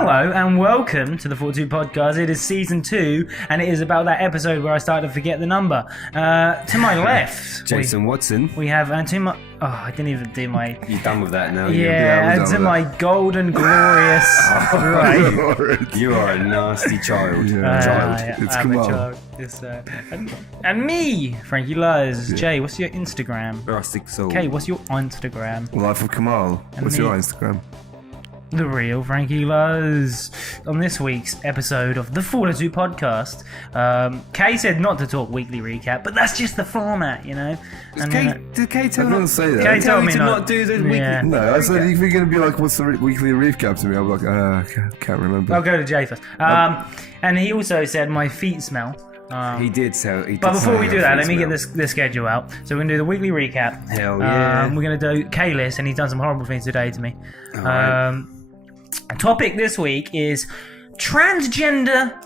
Hello and welcome to the Fortitude Podcast. It is season 2 and it is about that episode where I started to forget the number. To my left, Jason Watson. We have, and to my... Oh, I didn't even do my... You're done with that now. Yeah, and to my golden, glorious right. You are a nasty child. It's Kamal. And me, Frankie Luz. Jay, what's your Instagram? Rustic soul. Kay, what's your Instagram? Life of Kamal. What's your Instagram? The real Frankie Luz. On this week's episode of the Fortitude Podcast, Kay said not to talk weekly recap, but that's just the format, you know. Did Kay tell I didn't say that. Kay told me not do the weekly. Yeah. No, I said if you're going to be like, what's the weekly recap to me? I'm like, can't remember. I'll go to Jay first. And he also said my feet smell. He did so. But before we do that, let me get the schedule out. So we're going to do the weekly recap. Hell yeah. We're going to do K-List, and he's done some horrible things today to me. Right. Topic this week is transgender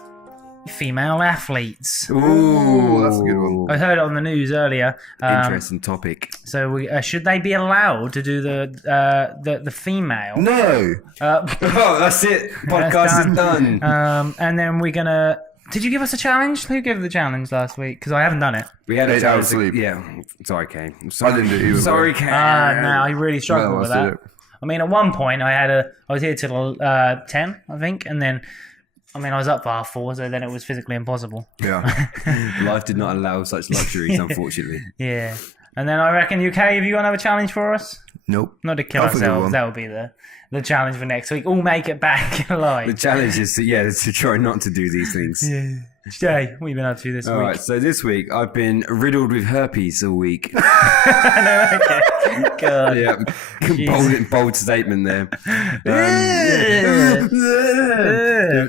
female athletes. Ooh, that's a good one. I heard it on the news earlier. Interesting topic. So should they be allowed to do the female? No. Oh, that's it. Podcast is done. And then we're going to... Did you give us a challenge? Who gave the challenge last week? Because I haven't done it. We had 8 hours sleep. Yeah. Sorry, Kay. I didn't do it either. Sorry, Kay. No, I really struggled with that. I mean, at one point, I was here till 10, I think, and then, I was up for 4:30, so then it was physically impossible. Yeah. Life did not allow such luxuries, unfortunately. Yeah. And then I reckon, UK, have you got another challenge for us? Nope. Not to kill ourselves. That would be the challenge for next week. All make it back alive. The challenge is to try not to do these things. Yeah. Jay, what have you been up to this week? All right, so this week I've been riddled with herpes all week. God. Yeah, bold statement there.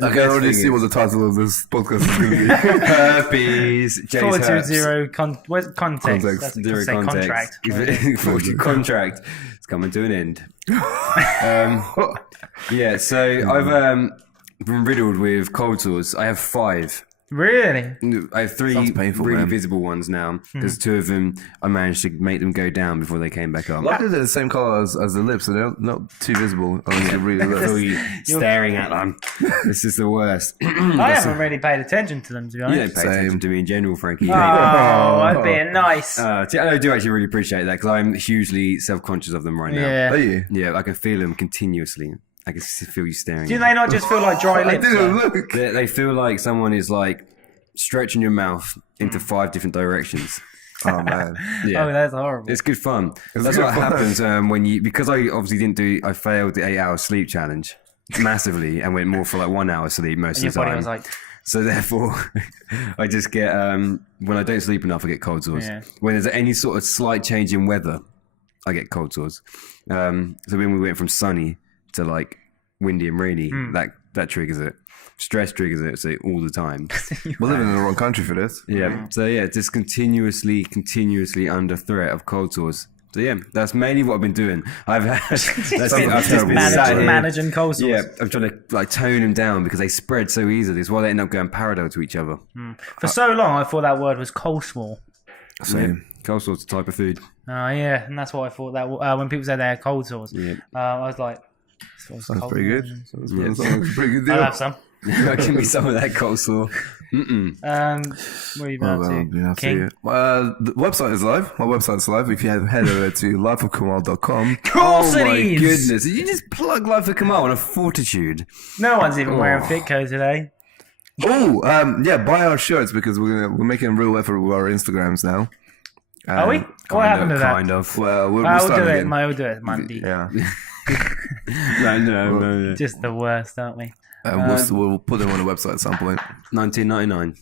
I can already see what the title of this podcast is going to be. Herpes. Fortitude zero context. That's Zero context. Fortitude contract. It's coming to an end. Yeah, so I've been riddled with cold sores. I have 5. Really? I have 3 painful, really man. visible ones now because 2 of them I managed to make them go down before they came back up. Luckily, they're the same color as the lips, so they're not too visible unless you really I feel look. you staring at them. This is the worst. I haven't really paid attention to them, to be You honest. don't pay attention to me in general, Frankie. I'm being nice. I do actually really appreciate that because I'm hugely self-conscious of them right now. Yeah. Are you? Yeah, I can feel them continuously. I can feel you staring. Do they not just feel like dry I lips? didn't though? look. They feel like someone is like stretching your mouth into 5 different directions. Oh, man. Yeah. Oh, that's horrible. It's good fun. That's good what fun. happens because I obviously I failed the 8-hour sleep challenge massively and went more for like 1 hour sleep most And of the your body time. was like... So therefore, I just get when I don't sleep enough, I get cold sores. Yeah. When there's any sort of slight change in weather, I get cold sores. So when we went from sunny to like windy and rainy, that triggers it. Stress triggers it, so all the time. We're living in the wrong country for this. Yeah. So yeah, just continuously under threat of cold sores. So yeah, that's mainly what I've been doing. I've just been sat here. managing cold sores. Yeah, I'm trying to like tone them down because they spread so easily. That's why they end up going parallel to each other. For so long, I thought that word was coleslaw. Same. Cold sores is a type of food. Oh, yeah, and that's what I thought that when people said they had cold sores. Yeah. I was like... Sounds pretty good. Sounds pretty good I'll deal. have some. Give me some of that coleslaw. What have you been up to? King? The website is live. My website's live. If you head over to lifeofkamal.com. Of course Oh it my is! goodness! Did you just plug Life of Kamal on a Fortitude? No one's even wearing Fitco today. Oh, yeah, buy our shirts because we're making a real effort with our Instagrams now. Are we? What happened to that? Kind of. Well, we'll I'll start do it. again. I'll do it Monday. Yeah. No. Just the worst, aren't we? We'll put them on the website at some point. 1999.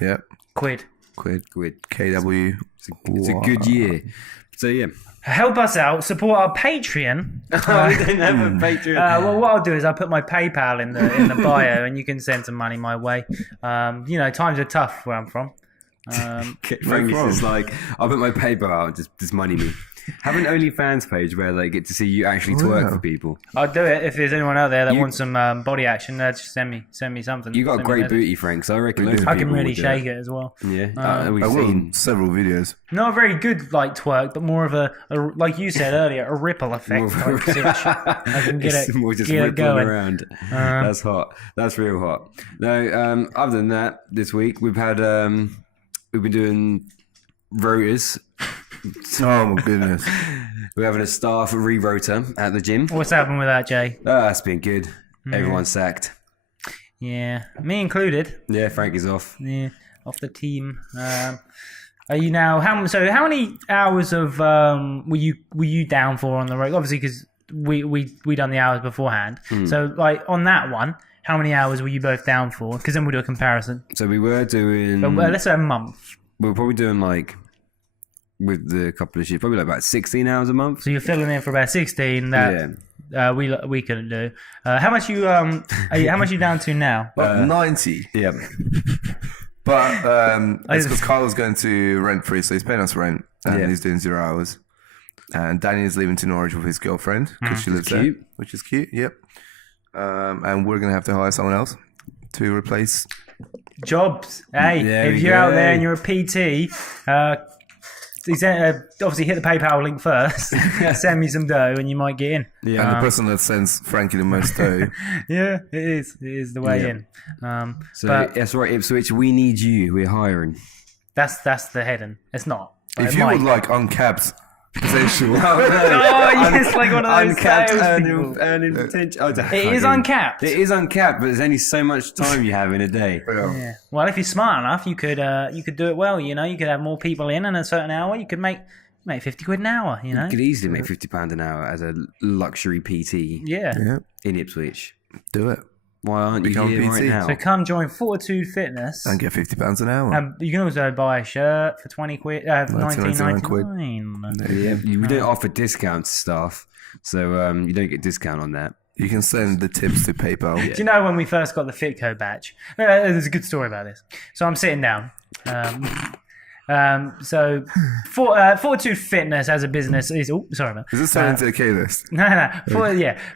Yeah. Quid. KW. It's a good year. So yeah. Help us out. Support our Patreon. We don't have a Patreon. Well, what I'll do is I'll put my PayPal in the bio, and you can send some money my way. Times are tough where I'm from. Frankie's just like, I'll put my PayPal out, just money me. Have an OnlyFans page where they get to see you actually twerk for people. I'll do it if there's anyone out there that wants some body action. Just send me something. You got a great booty, Frank. So I reckon I can really shake it as well. Yeah, we've I will seen several videos. Not a very good like twerk, but more of a like you said earlier, a ripple effect type stitch. I can get it, more just get it rippling going. around. That's hot. That's real hot. No, other than that, this week we've been doing rotas. Oh my goodness. We're having a staff re-rota at the gym. What's happened with that, Jay? That's been good. Everyone's sacked. Yeah, me included. Yeah, Frank is off. Yeah, off the team. Are you now? How many hours of were you down for on the road? Obviously, because we done the hours beforehand. So like on that one, how many hours were you both down for? Because then we'll do a comparison. So we were doing. Let's say a month. We were probably doing like. With the couple of shifts, probably like about 16 hours a month. So you're filling in for about 16 that we couldn't do. How much how much you down to now? 90. Yeah. But it's because Carl's going to rent free, so he's paying us rent, and he's doing 0 hours. And Danny is leaving to Norwich with his girlfriend because she lives there, which is cute. Yep. And we're going to have to hire someone else to replace jobs. Hey, if you're out there and you're a PT, obviously hit the PayPal link first. Send me some dough, and you might get in. Yeah, and the person that sends Frankie the most dough. Yeah, it is the way in. That's right, Ipswich. We need you. We're hiring. That's the heading. It's not. If you would like uncapped potential, yes, like one of those uncapped earning potential. It is uncapped. It is uncapped, but there's only so much time you have in a day. Yeah. Well, if you're smart enough, you could do it well. You know, you could have more people in a certain hour. You could make 50 quid an hour. You know, you could easily make £50 an hour as a luxury PT. Yeah. In Ipswich. Do it. Why aren't you here right now? So come join Fortitude Fitness and get £50 an hour. You can also buy a shirt for 20 quid, 19.99. Yeah, we don't offer discounts to staff, so you don't get discount on that. You can send the tips to PayPal. Do you know when we first got the Fitco badge? There's a good story about this. So I'm sitting down. Fortitude Fitness as a business is. Oh, sorry, man. Is this turning into a K list? No.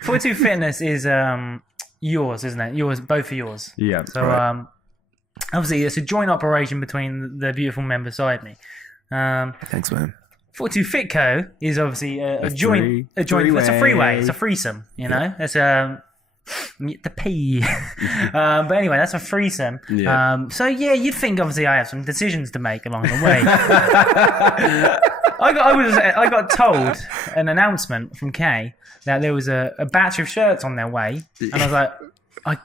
Fortitude Fitness is yours, isn't it? Yours, both of yours. Yeah. So obviously it's a joint operation between the beautiful men beside me. Thanks, man. Fortitude Fitco is obviously a joint. It's a freeway. It's a threesome. You know, it's the P. But anyway, that's a threesome. Yeah. So yeah, you'd think obviously I have some decisions to make along the way. I got told an announcement from Kay that there was a batch of shirts on their way, and I was like, what?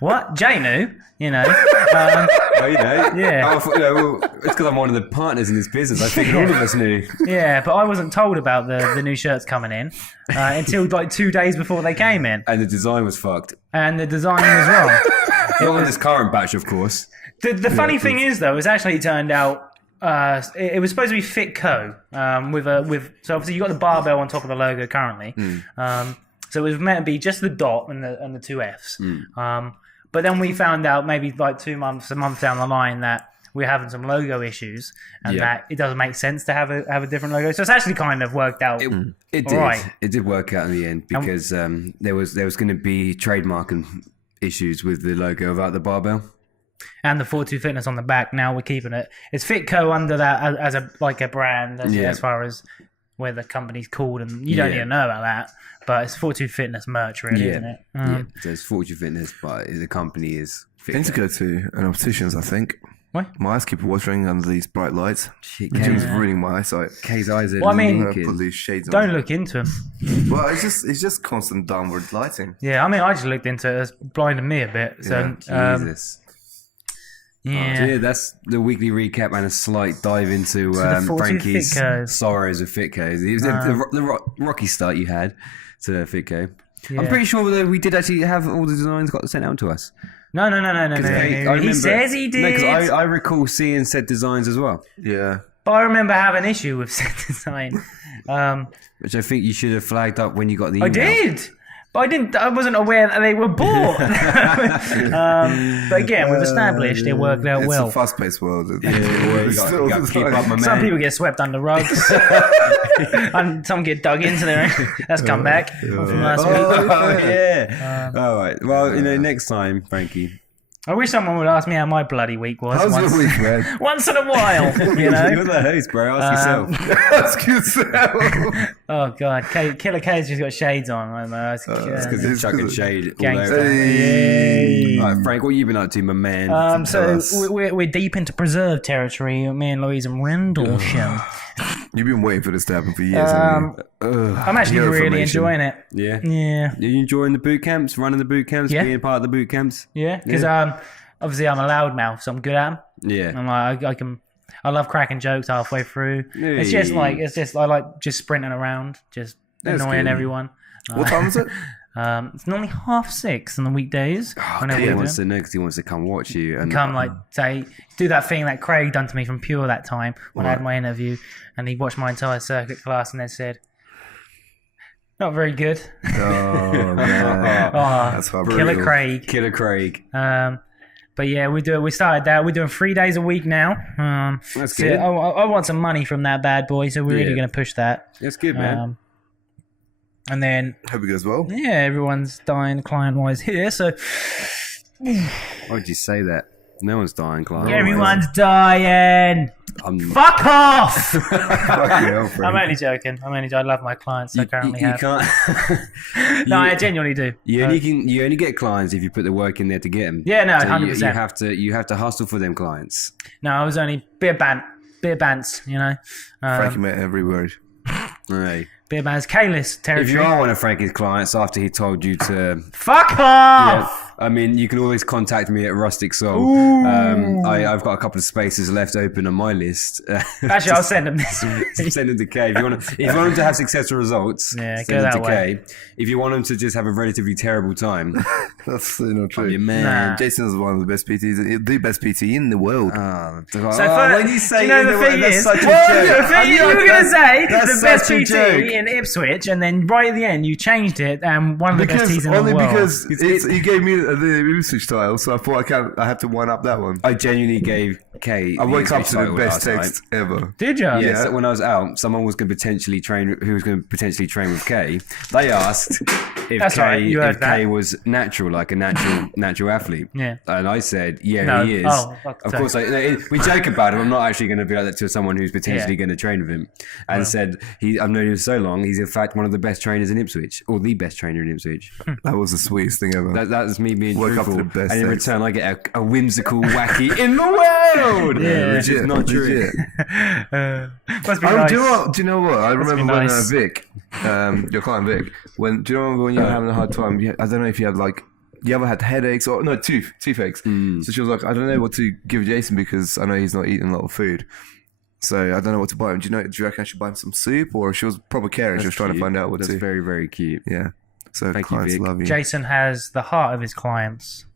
What? Jay knew, you know. Yeah. I thought, it's because I'm one of the partners in this business. I think all of us knew. Yeah, but I wasn't told about the new shirts coming in until like 2 days before they came in. And the design was fucked. And the design was wrong. Not on this current batch, of course. The funny thing is, though, is actually it turned out it was supposed to be Fitco so obviously you got the barbell on top of the logo currently. So it was meant to be just the dot and the two Fs. But then we found out maybe like a month down the line that we're having some logo issues and that it doesn't make sense to have a different logo. So it's actually kind of worked out. It did. Right. It did work out in the end because there was going to be trademark issues with the logo about the barbell. And the Fortitude Fitness on the back. Now we're keeping it. It's Fitco under that as a brand as far as where the company's called, and you don't even know about that. But it's Fortitude Fitness merch, really, isn't it? So it's Fortitude Fitness, but the company is Fitco. I need to go to an optician's, I think. What? My eyes keep watering under these bright lights. Shit, Which is ruining my eyesight. Kay's eyes are Well, I mean, put these shades on. Don't look into them. Well, it's just constant downward lighting. Yeah, I mean, I just looked into it. It's blinded me a bit. So, Jesus. Yeah. So that's the weekly recap and a slight dive into Frankie's sorrows of Fitco. It was the rocky start you had to Fitco. Yeah. I'm pretty sure that we did actually have all the designs got sent out to us. No. He says he did. No, because I recall seeing said designs as well. Yeah. But I remember having an issue with said design. Which I think you should have flagged up when you got the email. I did. But I wasn't aware that they were bought. But again, we've established it worked out well. It's a fast-paced world. You got to keep up, my man. Some people get swept under rugs. And some get dug into their own. That's come back from last week. Yeah. All right. Well, next time, Frankie. I wish someone would ask me how my bloody week was. How's your week, man? Once in a while, You're the host, bro. Ask yourself. Ask yourself. Oh, God. Killer K's just got shades on. I don't know. It's because he's chucking shade all Gangster. over. Hey. All right, Frank, what you been up to, my man? So we're deep into preserve territory. Me and Louise and Rendlesham. You've been waiting for this to happen for years. haven't you? I'm actually really enjoying it. Yeah. Yeah. Are you enjoying the boot camps, running the boot camps, Yeah. being part of the boot camps? Yeah. Because obviously I'm a loudmouth, so I'm good at them. Yeah. I'm like, I love cracking jokes halfway through. Yeah. I like just sprinting around, just That's annoying good. everyone. What time is it? It's normally 6:30 on the weekdays. Whenever He we're wants doing. to know because he wants to come watch you. And Come say do that thing that Craig done to me from Pure that time when I had my interview, and he watched my entire circuit class and then said, "Not very good." Oh, man. That's Killer Craig. Killer Craig. But yeah, we started that. We're doing 3 days a week now. That's So good. I want some money from that bad boy, so we're really Yeah. going to push that. That's good, man. And then, Hope it goes well. yeah, everyone's dying client-wise here, so Why'd you say that? No one's dying, Clive. everyone's dying. Fuck off! Fucking hell, Frank. I'm only joking. I love my clients. I currently you have. can't. No, I genuinely do. You only get clients if you put the work in there to get them. Yeah, no, So 100%. you have to hustle for them clients. No, I was only bit of bants, Frankie meant every word. Right. Bit of bants. K-list territory. If you are one of Frankie's clients after he told you to, Fuck off! I mean, you can always contact me at Rustic Soul. I've got a couple of spaces left open on my list. Actually, I'll send them this. Send them to Kay. If you want them to have successful results, Yeah, send go them that to way. Kay. If you want them to just have a relatively terrible time, That's not true. your man. Nah. Jason's one of the best PTs, the best PT in the world. So when you say the thing is, that's such a the joke. thing you were going to say that's the best such a PT joke. in Ipswich, and then right at the end you changed it, and one of the best teas in the only world. because he gave me the Ipswich title, so I thought I had to one up that one. I genuinely gave Kay. I woke up to the title best last night. text ever. Did you? Yeah, so when I was out, someone was going to potentially train. Who was going to potentially train with Kay? They asked if That's Kay, right, you heard if that. Kay was natural, like a natural athlete. Yeah. And I said, yeah, No. he is. Oh, Of course, we joke about him. I'm not actually going to be like that to someone who's potentially Yeah. going to train with him. And said I've known him so long. He's in fact one of the best trainers in Ipswich, or the best trainer in Ipswich. That was the sweetest thing ever. That's me being Woke up to truthful. the best And in text. return, I get a whimsical, wacky in the world, Yeah. which is not true. Legit. Must be nice. Do you know what? I remember when nice. Vic, your client Vic, when you were having a hard time? I don't know if you had you ever had headaches or no toothaches. So she was like, I don't know what to give Jason because I know he's not eating a lot of food. So I don't know what to buy him. Do you reckon I should buy him some soup? Or she was proper caring. She was trying to find out what That's to. very, very cute. Yeah. So Thank you, clients Vic. love you. Jason has the heart of his clients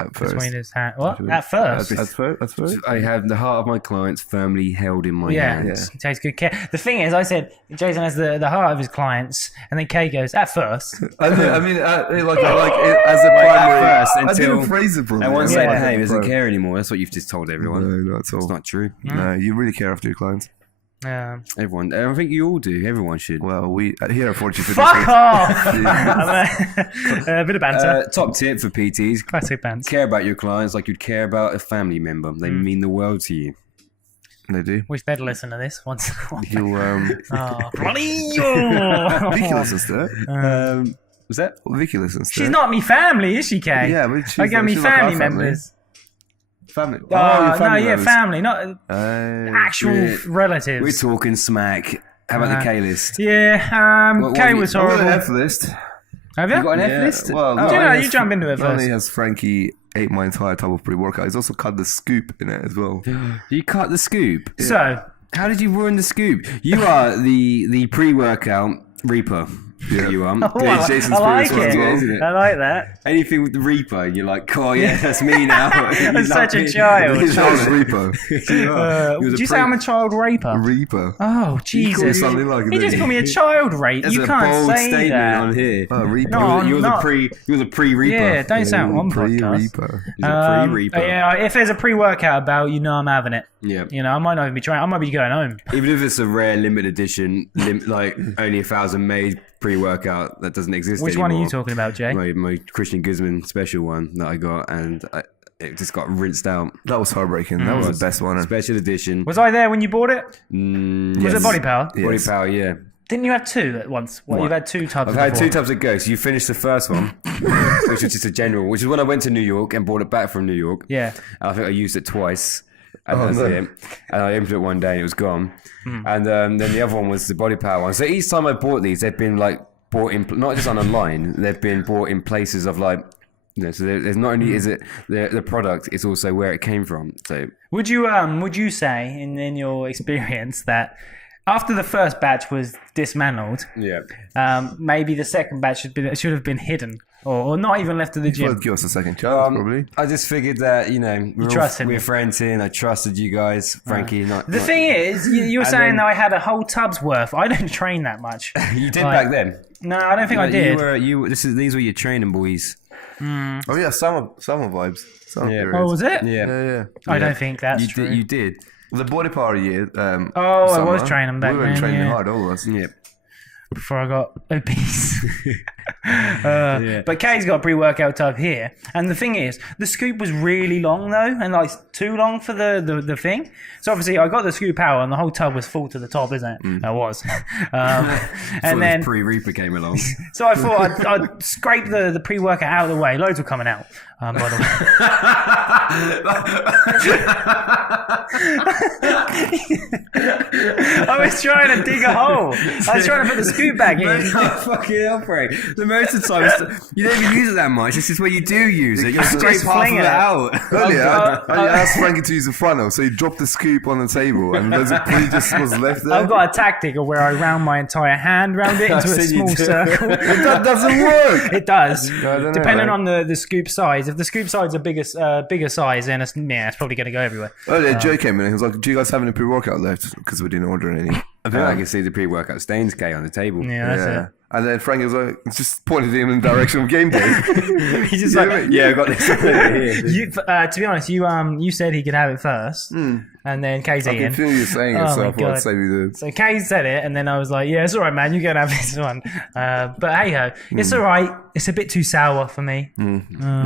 At first. between his hands. What? At first? At first? I have the heart of my clients firmly held in my Yeah, hands. he takes good care. The thing is, I said Jason has the heart of his clients, and then Kay goes, at first. I mean, as a primary. first I until- didn't phrase it properly. And once Yeah. they behave, doesn't care anymore. That's what you've just told everyone. No, not at all. It's not true. No, you really care after your clients. Everyone, I think you all do. Everyone should. Well, we here at Fortitude Fuck off! Podcast. A bit of banter. Top tip for PTs: Classic banter. care about your clients like you'd care about a family member. They mean the world to you. They do. Wish they'd listen to this once. You Oh, bloody! Vicky listens to it. Was that? Well, Vicky listens to She's it. not me family, is she, Kay? Yeah, but she's I got me she's like our family members. Family. Oh, your no, yeah, members. family, not actual We're relatives. talking smack. How about the K list? Yeah, What Kay have was I've got horrible. an F list. Have you? You got an F Yeah, list? well, Do you know, only you jump into it Not only first. has Frankie ate my entire tub of pre-workout, he's also cut the scoop in it as well. You cut the scoop. So, How did you ruin the scoop? You are the pre-workout reaper. Yeah. You are. Oh, Yeah, Jason's I like pretty it. as well, isn't it? I like that. Anything with the Reaper, you're like, oh yeah, that's me now. I'm You such love a it. child. Charles Reaper. You are. He was Did a you say I'm a child raper? Reaper. Oh, Jesus. something like He that. just called me a child rape. That's You a can't bold say statement that. on here. Oh, Reaper. No, You're not- the pre-Reaper. Yeah, don't say it on podcast. Reaper. He's a pre-Reaper. Yeah, if there's a pre-workout about, you know I'm having it. Yeah. You know, I might not even be trying. I might be going home. Even if it's a rare limited edition, like only 1,000 made pre-workout that doesn't exist Which anymore. one are you talking about, Jay? My Christian Guzman special one that I got, and it just got rinsed out. That was heartbreaking. That was the best one. Special edition. Was I there when you bought it? Mm, Was it Body Power? Yes. Body Power, yeah. Didn't you have two at once? What, you've had two tubs I've had before. 2 tubs of Ghost. You finished the first one, which was just a general, which is when I went to New York and brought it back from New York. Yeah. And I think I used it twice. And that's it. And I emptied it one day and it was gone. And then the other one was the Body Power one. So each time I bought these, they've been like bought in, not just on online, they've been bought in places of like, you know, so there's not only is it the product, it's also where it came from. So Would you say in your experience that after the first batch was dismantled, yeah, maybe the second batch should have been hidden or not even left to the gym? Give us a second chance, probably. I just figured that, you know, we're friends here and I trusted you guys, Frankie. The thing is, you were saying that I had a whole tub's worth. I don't train that much. You did back then. No, I don't think I did. These were your training boys. Oh yeah, summer vibes. Summer Yeah. periods. Oh, was it? Yeah. I don't think that's true. You did. The Body Power year. I was training back We were then, training yeah. hard, all of us. Yeah. Before I got obese. But Kay's got a pre-workout tub here. And the thing is, the scoop was really long though, and like too long for the thing. So obviously I got the scoop out and the whole tub was full to the top, isn't it? It was. And then pre-Reaper came along. so I thought I'd scrape the pre-workout out of the way. Loads were coming out, by the way. I was trying to dig a hole. I was trying to put the scoop back in. Fucking hell, Frank. The most of the time, you don't even use it that much. This is where you do use it. You scrape half of fling it it. out. Earlier, I asked Frankie to use the funnel, so he dropped the scoop on the table, and there's a pre just was left there. I've got a tactic of where I round my entire hand round it into a I've seen you small do it. circle. That doesn't work. It does, I don't know, depending man. on the scoop size. If the scoop size is a bigger size, then it's probably going to go everywhere. Earlier, Joe came in and he was like, "Do you guys have any pre-workout left?" Because we didn't order any. I feel like I can see the pre-workout stains, Kay, on the table. Yeah, that's And then Frankie was like, just pointed him in the direction of game day. it. He's just like, Yeah, I got this over here. you, to be honest, you said he could have it first, and then Kay's I can eating. feel you saying it, Oh so my I thought God. I'd save you the. So Kay said it, and then I was like, "Yeah, it's all right, man. You can have this one." But hey ho, it's all right. It's a bit too sour for me. All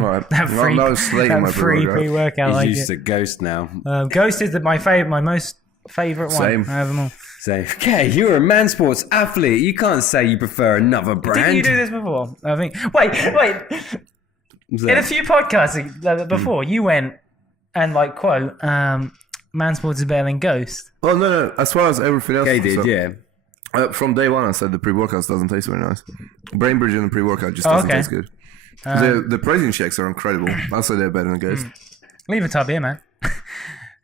right. That free, No slating my that free pre-workout. pre-workout. He's Like used to it. Ghost now. Ghost is my most favorite one. Same. I have them all. So, okay, you're a man sports athlete. You can't say you prefer another brand. Didn't you do this before? I think. Wait. In a few podcasts before, you went and like quote, "Man sports is better than Ghost." Oh no! As far as everything else, Okay, did, so- yeah. From day one, I said the pre-workouts doesn't taste very nice. Brain Bridge and the pre-workout just doesn't okay. taste good. The protein shakes are incredible. I'll say they're better than Ghost. Leave a tub here, man.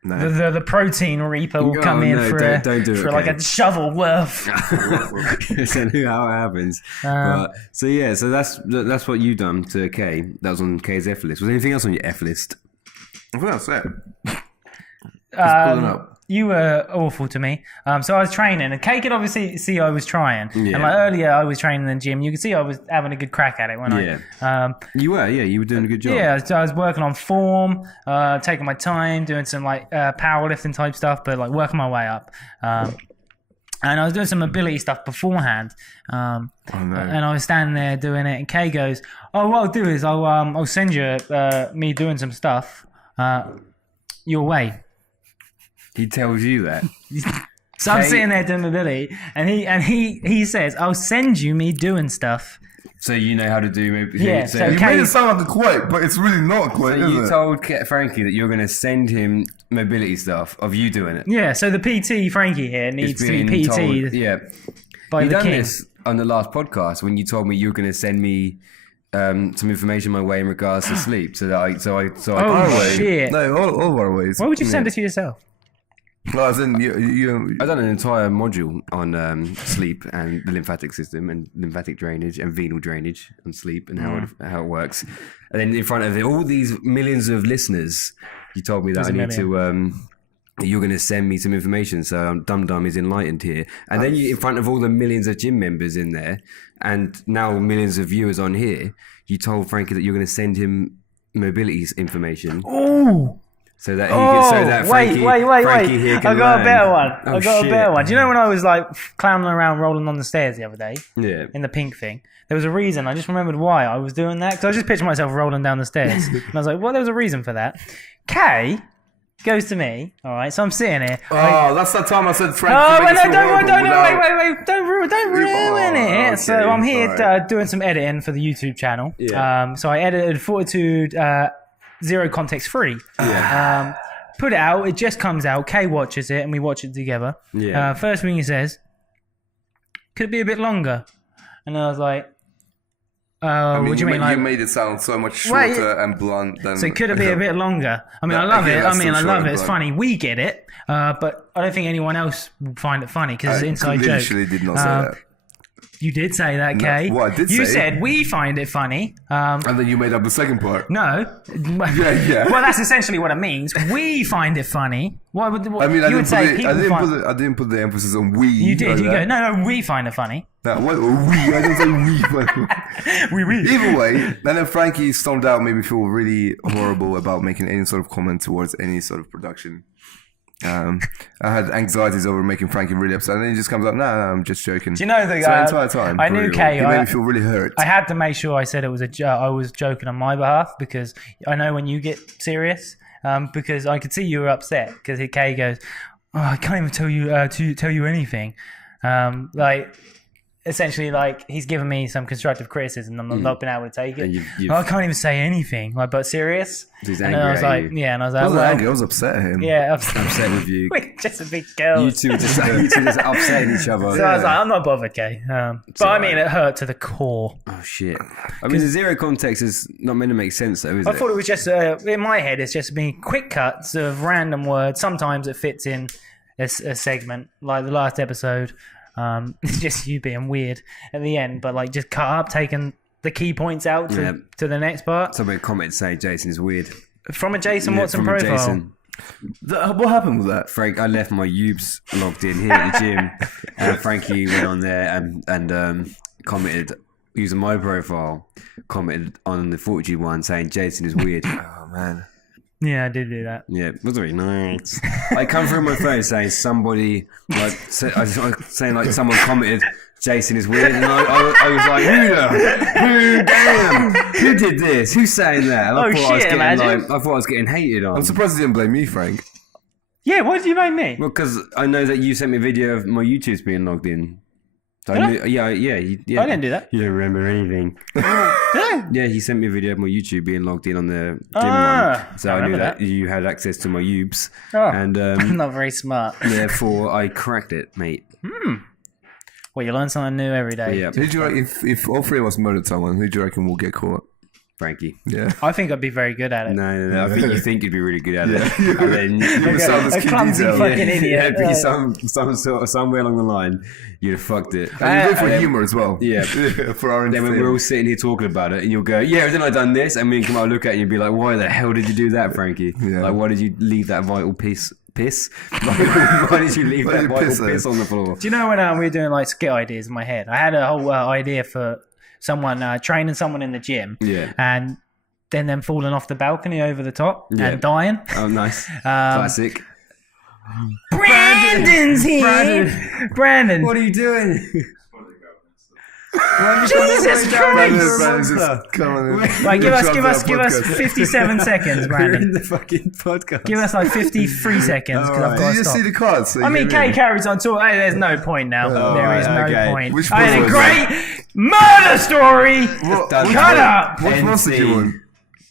No. The protein reaper will come in no, for don't do it, for like okay. a shovel worth. That's how it happens. So that's what you done to Kay. That was on Kay's F list. Was there anything else on your F list? I think that's it. Pulling up. You were awful to me. So I was training, and Kay could obviously see I was trying. Yeah. And like earlier, I was training in the gym. You could see I was having a good crack at it, wasn't I? You were doing a good job. Yeah, so I was working on form, taking my time, doing some like powerlifting type stuff, but like working my way up. And I was doing some mobility stuff beforehand. And I was standing there doing it, and Kay goes, "Oh, what I'll do is I'll send you me doing some stuff your way." He tells you that. So I'm sitting there doing mobility, and he says, "I'll send you me doing stuff." So you know how to do maybe. Yeah, So, so You Kay- made it sound like a quote, but it's really not a quote, you is it? told Frankie that you're going to send him mobility stuff of you doing it. Yeah, so the PT Frankie here needs to be being PT'd told- yeah. by You the done king. this on the last podcast when you told me you were going to send me some information my way in regards to sleep, so I Oh, shit. No, all our ways. Why would you send it to yourself? Well, as in you I've done an entire module on sleep and the lymphatic system and lymphatic drainage and venal drainage and sleep and how it works. And then in front of all these millions of listeners, you told me that I need to. You're going to send me some information, so Dum is enlightened here. And then in front of all the millions of gym members in there, and now millions of viewers on here, you told Frankie that you're going to send him mobility information. Oh. So that Frankie, Frankie here can I got learn. a better one. Oh, I got shit. a better one. Do you know when I was like clowning around rolling on the stairs the other day? Yeah. In the pink thing. There was a reason. I just remembered why I was doing that. Because I just pictured myself rolling down the stairs. And I was like, well, there was a reason for that. Kay goes to me. All right. So I'm sitting here. that's that time I said Frank. Oh, wait, don't ruin it. Okay, So I'm here alright. doing some editing for the YouTube channel. Yeah. So I edited Fortitude Zero Context Free. Yeah. Put it out. It just comes out. Kay watches it, and we watch it together. Yeah. First thing he says, could it be a bit longer? And I was like, what do you mean? You made it sound so much shorter and blunt than. So could it be a bit longer? I mean, I love it. I love it. It's blunt. funny. We get it. But I don't think anyone else would find it funny because it's an inside joke. I literally did not say that. You did say that, Kay. Well, I did You say said we find it funny. And then you made up the second part. No. Yeah. Well, that's essentially what it means. We find it funny. What would I mean, I you would say? People find. I didn't put the emphasis on we. You did. like You go. that. No. We find it funny. No, what, we? I didn't say we. We. Either way, and then Frankie stormed out, made me feel really horrible about making any sort of comment towards any sort of production. I had anxieties over making Frankie really upset, and then he just comes up, no, I'm just joking. Do you know the So guy? the entire time, I knew Kay. He made me feel really hurt. I had to make sure I said it was I was joking on my behalf because I know when you get serious. Because I could see you were upset because Kay goes, oh, I can't even tell you anything. Essentially, like he's given me some constructive criticism and I've not been able to take it. And I can't even say anything. But serious. He's And angry then I was at like, you. yeah, and I was like, I wasn't well, angry, I was upset at him. yeah, upset with you. we're just a big girl. You two just upsetting each other. So I was like, I'm not bothered, Kay. But I mean, it hurt to the core. Oh shit! I mean, the zero context is not meant to make sense, though, is it? I thought it was just in my head. It's just being quick cuts of random words. Sometimes it fits in a segment, like the last episode. It's just you being weird at the end, but like just cut up, taking the key points out to the next part. Somebody comment say Jason is weird. From a Jason Yeah, Watson from a profile. Jason. What happened with that? Frank, I left my Ubes logged in here at the gym, and Frankie went on there and commented using my profile, commented on the Fortitude one saying Jason is weird. Oh man. Yeah, I did do that. Yeah, it was very nice. I come through my phone saying somebody saying like someone commented Jason is weird, and I was like, who did this? Who's saying that? And I thought I was getting hated on. I'm surprised you didn't blame me, Frank. Yeah, why did you blame me? Well, because I know that you sent me a video of my YouTube's being logged in. So I knew, yeah. I didn't do that. You don't remember anything. Did I? Yeah, he sent me a video of my YouTube being logged in on the gym one. So I knew that you had access to my Ubes. Oh, and I'm not very smart. therefore, I cracked it, mate. Well, you learn something new every day. Yeah, Who do you reckon, if all three of us murdered someone, who do you reckon will get caught? Frankie. Yeah. I think I'd be very good at it. No. I think you think you'd be really good at it. Yeah. And then A clumsy fucking idiot. Yeah, it'd be somewhere along the line, you'd have fucked it. And you do it for humour as well. Yeah. For our Then when we're all sitting here talking about it, and you'll go, yeah, then I done this, and we can come out and look at you and be like, why the hell did you do that, Frankie? Yeah. Like, why did you leave that vital piss? Why did you leave that vital piss on the floor? Do you know when we were doing like skit ideas in my head? I had a whole idea for someone training someone in the gym, and then them falling off the balcony over the top and dying. Oh, nice. Classic. Brandon's here. Brandon. What are you doing? Jesus Christ! Brandon's just coming in. Like, give us 57 seconds, We're in Brandon. the fucking podcast. Give us like 53 seconds because I've got Did to you just stop. see the cards? So I mean, you Kay came in? carries on talking. Hey, there's no point now. There is no okay. point. Which I had a one? great murder story. Done. Cut up. What monster NC. do you want?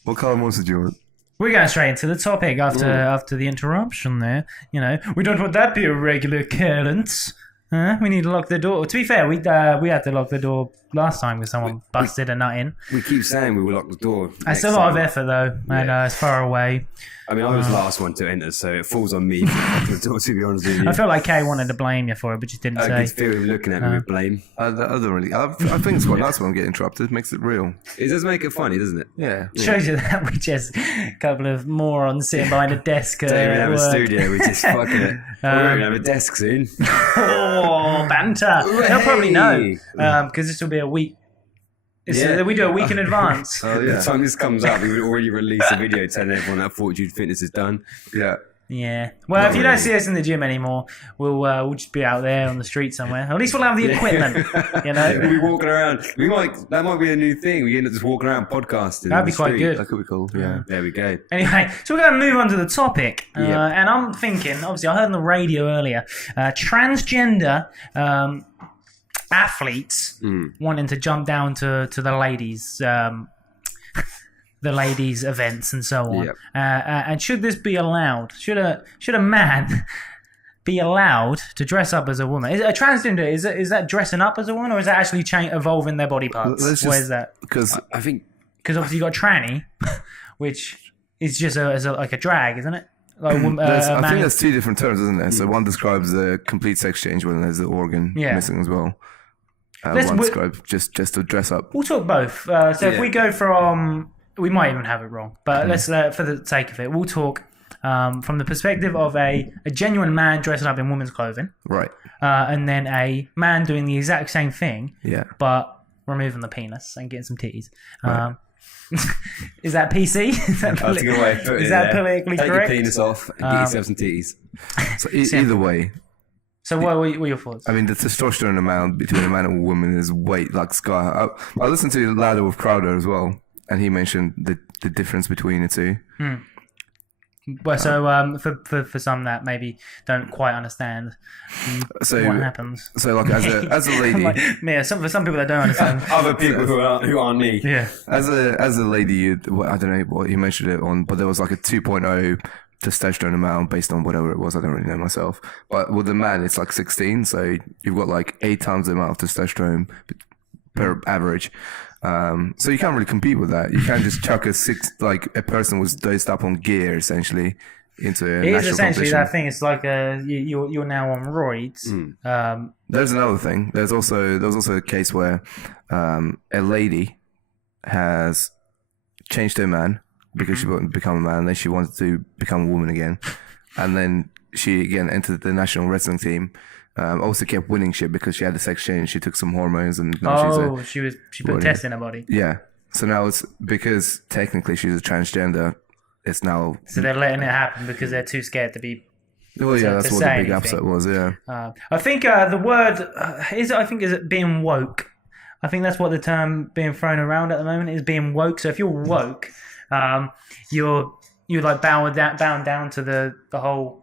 What colour monster do you want? We're going straight into the topic after the interruption there. You know, we don't want that to be a regular occurrence. We need to lock the door. To be fair, we had to lock the door last time with someone busted a nut in. We keep saying we will lock the door. It's a lot of effort though, and it's far away. I mean, I was the last one to enter, so it falls on me to lock the door, to be honest with you. I felt like Kay wanted to blame you for it, but just didn't say. I could feel him looking at me with blame. I don't really. I think it's quite nice when I get interrupted. It makes it real. It does make it funny, doesn't it? Yeah. Shows you that we just a couple of morons sitting behind a desk. Don't even have a studio, we just fucking it. We're going to have a desk soon. Oh, banter. They'll probably know, because this will be a week. We do a week in advance. By the time this comes out, we would already release a video telling everyone that Fortitude Fitness is done. Yeah. Yeah. Well, if you don't see us in the gym anymore, we'll just be out there on the street somewhere. At least we'll have the equipment. You know, we'll be walking around. That might be a new thing. We end up just walking around podcasting. That'd be quite good. That could be cool. Yeah. There we go. Anyway, so we're going to move on to the topic, and I'm thinking. Obviously, I heard on the radio earlier, transgender athletes wanting to jump down to the ladies. The ladies' events and so on, and should this be allowed? Should a man be allowed to dress up as a woman? Is it a transgender? Is that dressing up as a woman, or is that actually evolving their body parts? Where is that? Because I think obviously you got tranny, which is just like a drag, isn't it? Like, I think there's two different terms, isn't there? So one describes the complete sex change, when there's the organ missing as well. One describes just to dress up. We'll talk both. If we go from... We might even have it wrong, but let's, for the sake of it, we'll talk from the perspective of a genuine man dressing up in women's clothing. Right. And then a man doing the exact same thing, but removing the penis and getting some titties. Right. Is that PC? Is that, politically correct? Take your penis off and get yourself some titties. So either way. So what were your thoughts? I mean, the testosterone amount between a man and a woman is way like sky high. I listened to Ladder with Crowder as well. And he mentioned the difference between the two. Well, so for some that maybe don't quite understand what happens. So like as a lady, for some people that don't understand, other people who aren't me. Yeah. As a lady, I don't know what you mentioned it on, but there was like a 2.0 testosterone amount based on whatever it was. I don't really know myself. But with the man, it's like 16. So you've got like 8 times the amount of testosterone per average. So you can't really compete with that. You can't just chuck a person was dosed up on gear essentially into a national essentially competition. that thing. It's like you're now on roids. There's another thing. There was also a case where a lady has changed her man because she wanted to become a man, and then she wanted to become a woman again, and then she again entered the national wrestling team. Also kept winning shit because she had the sex change. She took some hormones and now she put tests in her body. Yeah. So now it's because technically she's a transgender. It's now they're letting it happen because they're too scared to be. Well, yeah, that's what the big upset was. Yeah. I think the word is it being woke. I think that's what the term being thrown around at the moment is, being woke. So if you're woke, you're like bound down to the whole.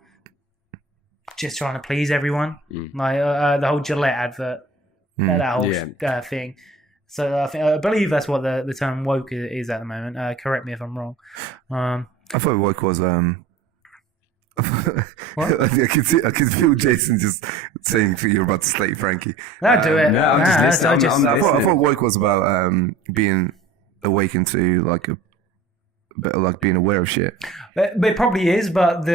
Just trying to please everyone, like the whole Gillette advert, that whole thing. So I believe that's what the term woke is at the moment. Correct me if I'm wrong. I thought woke was What? I could feel Jason just saying you're about to slate Frankie. No, do it. No, I'm just listening. I thought woke was about being awakened to like being aware of shit. But it probably is, but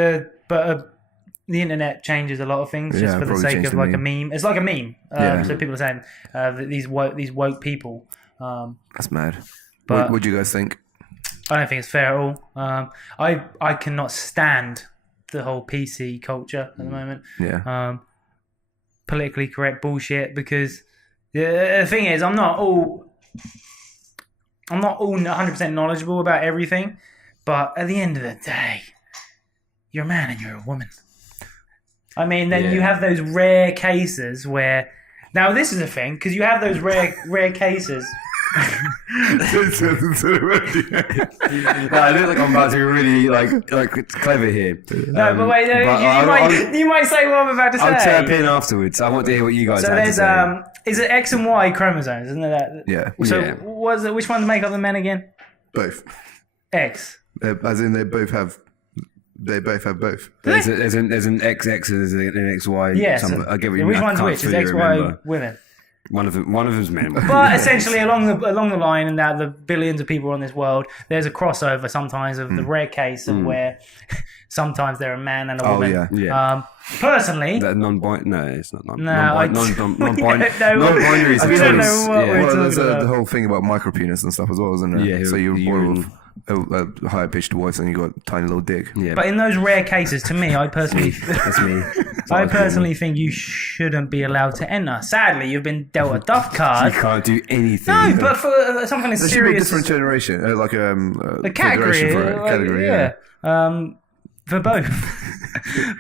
the internet changes a lot of things just for the sake of like a meme. It's like a meme. So people are saying that these woke people. That's mad. But what do you guys think? I don't think it's fair at all. I cannot stand the whole PC culture at the moment. Yeah. Politically correct bullshit, because the thing is, I'm not all 100% knowledgeable about everything, but at the end of the day, you're a man and you're a woman. I mean, then you have those rare cases where... Now, this is a thing, because you have those rare cases... I look like I'm about to be really like clever here. No, but wait, you might say what I'm about to say. I'll tap in afterwards. I want to hear what you guys have to say. So there's, is it X and Y chromosomes, isn't it? That? Yeah. So which ones make up the men again? Both. X. As in they both have both. There's an XX and there's an XY. Yeah. I get what you mean. Which one's which? Is XY women? One of them's men. But essentially, along the line, and that the billions of people on this world, there's a crossover sometimes of the rare case of where sometimes they're a man and a woman. Yeah. Personally, That non-binary. No, it's not non-binary. Non-binary. We don't know what we're Well, there's talking about. the whole thing about micropenis and stuff as well, isn't there? Yeah, so you're born with a higher pitched voice and you got a tiny little dick. Yeah, But in those rare cases, to me, I personally, that's me. I personally think you shouldn't be allowed to enter. Sadly, you've been dealt a tough You card. can't do anything. No, but for something as There should be a serious different as generation, like a category, federation for it. like, Category, yeah. For both.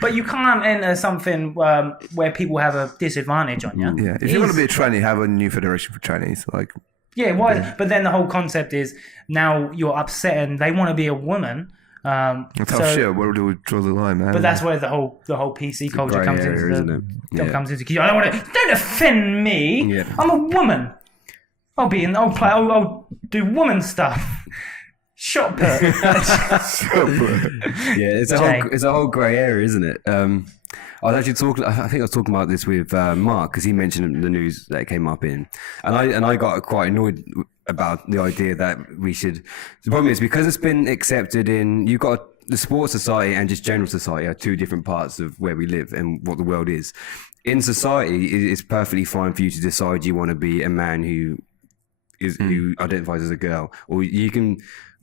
But you can't enter something where people have a disadvantage on you. Yeah, if you want to be a tranny, have a new federation for trannies. Like, yeah, why? But then the whole concept is now you're upset and they want to be a woman. tough shit. Where do we draw the line, man? But that's where the whole PC culture grey comes area, into. isn't it? Yeah. Comes into. I don't want to. Don't offend me. Yeah. I'm a woman. I'll do woman stuff. Shot put. It's a whole grey area, isn't it? I was actually talking. I think I was talking about this with Mark because he mentioned the news that it came up in, and I got quite annoyed about the idea that we should. The problem is because it's been accepted in. You've got the sports society and just general society are two different parts of where we live and what the world is. In society, it's perfectly fine for you to decide you want to be a man who identifies as a girl,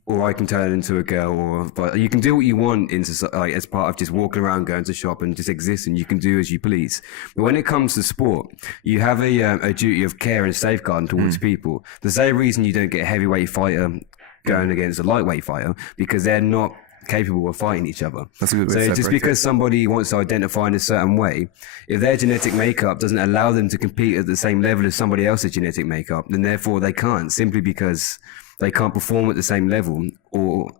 or I can turn into a girl, but you can do what you want in society, like, as part of just walking around, going to shop, and just existing. You can do as you please. But when it comes to sport, you have a duty of care and safeguarding towards people. The same reason you don't get a heavyweight fighter going against a lightweight fighter because they're not capable of fighting each other. That's a good way to so just separate because somebody wants to identify in a certain way, if their genetic makeup doesn't allow them to compete at the same level as somebody else's genetic makeup, then therefore they can't, simply because they can't perform at the same level, or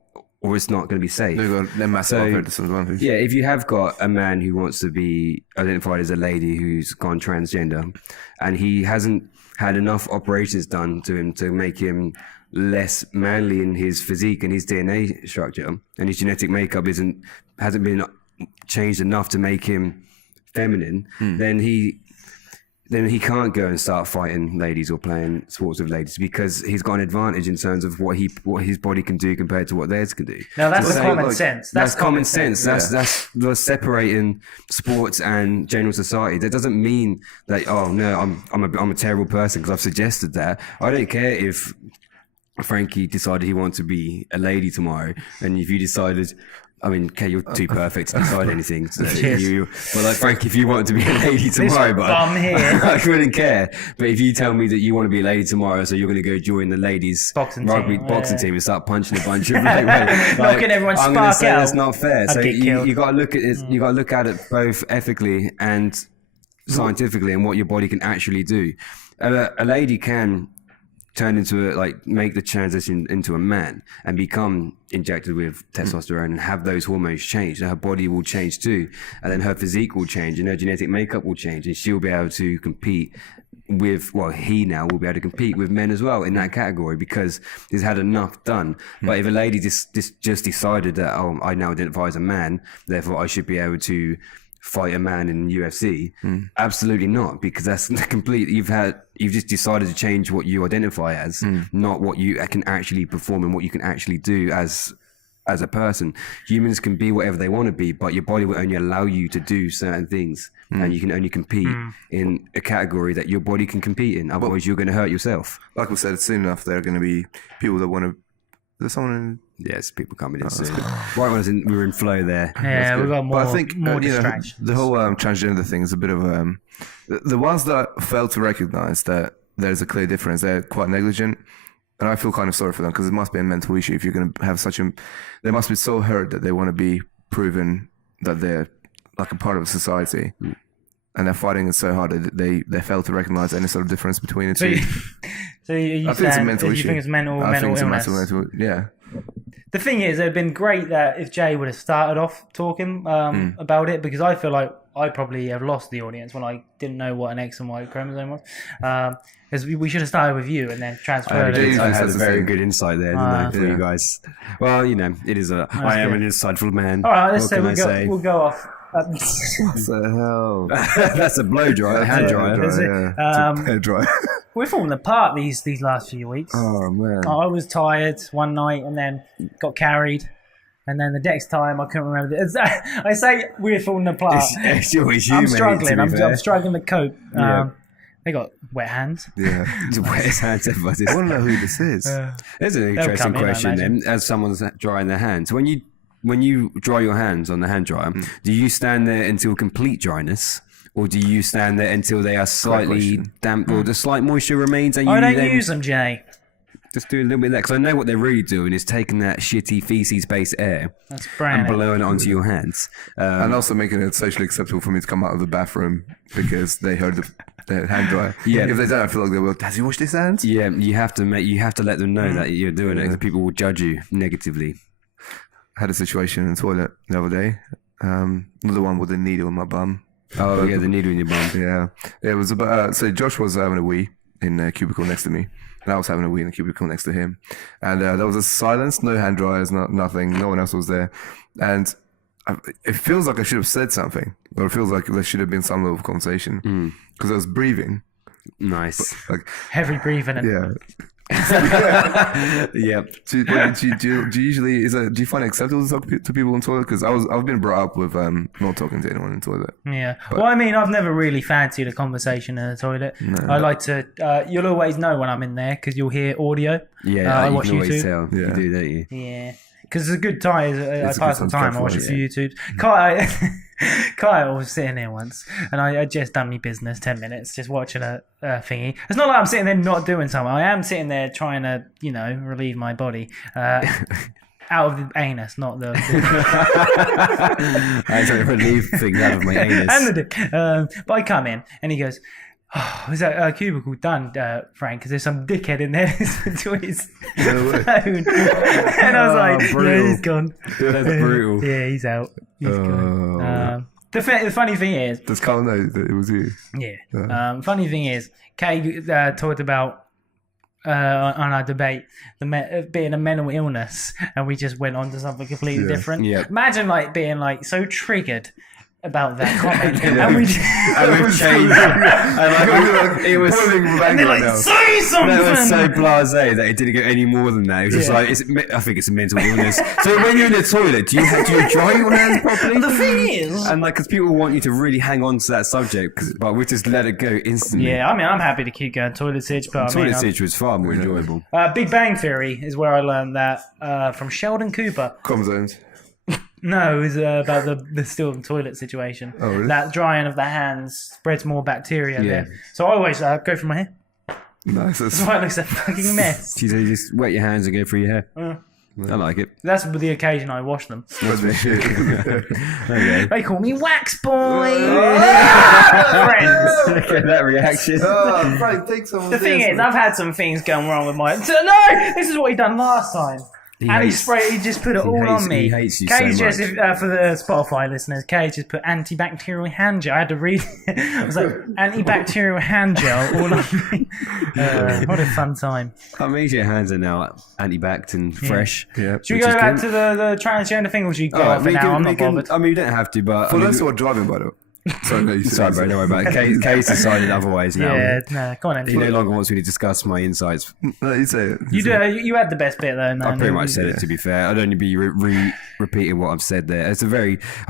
it's not going to be safe. They're massive disadvantage. Yeah, if you have got a man who wants to be identified as a lady who's gone transgender, and he hasn't had enough operations done to him to make him less manly in his physique and his DNA structure, and his genetic makeup hasn't been changed enough to make him feminine, then he can't go and start fighting ladies or playing sports with ladies because he's got an advantage in terms of what his body can do compared to what theirs can do. Now that's the common sense. That's common sense. That's separating sports and general society. That doesn't mean that I'm a terrible person because I've suggested that. I don't care if Frankie decided he wanted to be a lady tomorrow, and if you decided. I mean, okay, you're too perfect to decide anything. So Frank, if you want to be a lady tomorrow, but I wouldn't care. But if you tell me that you want to be a lady tomorrow, so you're going to go join the ladies boxing team and start punching a bunch of knocking everyone spark out. I'm going to say that's not fair. So you got to look at it. You got to look at it both ethically and scientifically, and what your body can actually do. A lady can turn into make the transition into a man and become injected with testosterone and have those hormones change, and her body will change too, and then her physique will change and her genetic makeup will change, and she'll be able to compete with he now will be able to compete with men as well in that category because he's had enough done. But if a lady just decided that I now identify as a man, therefore I should be able to fight a man in UFC, absolutely not, because that's complete. You've just decided to change what you identify as, not what you can actually perform and what you can actually do as a person. Humans can be whatever they want to be, but your body will only allow you to do certain things, and you can only compete in a category that your body can compete in. Otherwise, you're going to hurt yourself. Like we said, soon enough there are going to be people that want to. There's someone in. Yes, people coming in soon. Right when we were in flow there. Yeah, we've got more. But I think more distractions. The whole transgender thing is a bit of the ones that fail to recognize that there's a clear difference. They're quite negligent, and I feel kind of sorry for them because it must be a mental issue. If you're going to have they must be so hurt that they want to be proven that they're like a part of a society. And they're fighting it so hard that they fail to recognize any sort of difference between the two. So you I think it's a mental issue. You think it's mental illness? Yeah. The thing is, it would have been great that if Jay would have started off talking about it, because I feel like I probably have lost the audience when I didn't know what an X and Y chromosome was. Because we should have started with you and then transferred it. I had a very good insight there, didn't I, for you guys? Well, it is I am an insightful man. All right, let's say we'll go off. What the hell? That's a blow dryer, hand dryer. Hair dryer. We're falling apart these last few weeks. Oh man. I was tired one night and then got carried. And then the next time, I couldn't remember. I say we're falling apart. It's always you, I'm mate, struggling. to be fair. I'm struggling to cope. Yeah. They got wet hands. Yeah. Wet hands, everybody. I want to know who this is. There's an interesting question then, as someone's drying their hands. When you dry your hands on the hand dryer, do you stand there until complete dryness? Or do you stand there until they are slightly damp or the slight moisture remains? And I you don't then use them, Jay. just do a little bit of that. Because I know what they're really doing is taking that shitty feces-based air That's brand and blowing it onto your hands. And also making it socially acceptable for me to come out of the bathroom because they heard the hand dryer. Yeah. If they don't, I feel like they will. Has he washed his hands? Yeah, you have to let them know that you're doing it because people will judge you negatively. I had a situation in the toilet the other day. Another one with a needle in my bum. Oh, yeah, the needle in your bum. Yeah. It was about, so Josh was having a wee in a cubicle next to me. And I was having a wee in a cubicle next to him. And there was a silence, no hand dryers, nothing. No one else was there. And it feels like I should have said something. Or it feels like there should have been some level of conversation. Because I was breathing. Nice. Like, heavy breathing. And yeah. Yep. Do you usually do you find it acceptable to talk to people in toilet? Because I've been brought up with not talking to anyone in toilet. Yeah. Well, I mean, I've never really fancied a conversation in the toilet. No. I like to. You'll always know when I'm in there because you'll hear audio. Yeah, I you watch can always YouTube. tell. Yeah. You do, don't you? Yeah. Because it's a good time. I pass the time. I watch a few yeah. YouTubes. Kyle was sitting there once, and I just done my business 10 minutes just watching a thingy. It's not like I'm sitting there not doing something. I am sitting there trying to, relieve my body out of the anus, not the I try to relieve things out of my anus. and the dick. But I come in, and he goes, "Oh, is that cubicle done, Frank? Because there's some dickhead in there listening to his phone." And I was like, brutal. "Yeah, he's gone. That's brutal. Yeah, he's out. He's gone." The funny thing is, Does Carl know that it was you? yeah. Funny thing is, Kay talked about on our debate being a mental illness, and we just went on to something completely different. Yeah. Imagine being so triggered about that comment, and we changed. It was and they're like, say something. That was so blasé that it didn't get any more than that. It was just like, I think it's a mental illness. So when you're in the toilet, do you dry your hands properly? The thing is, and because people want you to really hang on to that subject, but we just let it go instantly. yeah, I mean, I'm happy to keep going toilet sitch, but Toilet sitch was far more enjoyable. Big Bang Theory is where I learned that from Sheldon Cooper. Chromosomes. No, it was about the still toilet situation. Oh, really? That drying of the hands spreads more bacteria Yeah. there. So I always go for my hair. Nice. That's why it looks a fucking mess. She said you just wet your hands and go through your hair. I like it. That's the occasion I wash them. Okay. They call me Wax Boy. Friends. Look at that reaction. Frank, take some of The thing this. is, I've had some things going wrong with my... No! This is what he done last time. He just put it all on me. He hates you Kay so just, much. for the Spotify listeners, Kay just put antibacterial hand gel. I had to read it. I was like, antibacterial hand gel all on me. What a fun time. That means your hands are now anti-backed and fresh. Yeah. Should we go back to the transgender thing, or should you go off for now? I'm not bothered. I mean, you don't have to, but... For those who are driving, by the way. Sorry, no, Sorry, bro, don't worry about it. Kay's decided otherwise now. Yeah, no, go on then. He no longer wants me to discuss my insights. No, you say it. You had the best bit though. No, I pretty much said it, to be fair. I'd only be repeating what I've said there. I've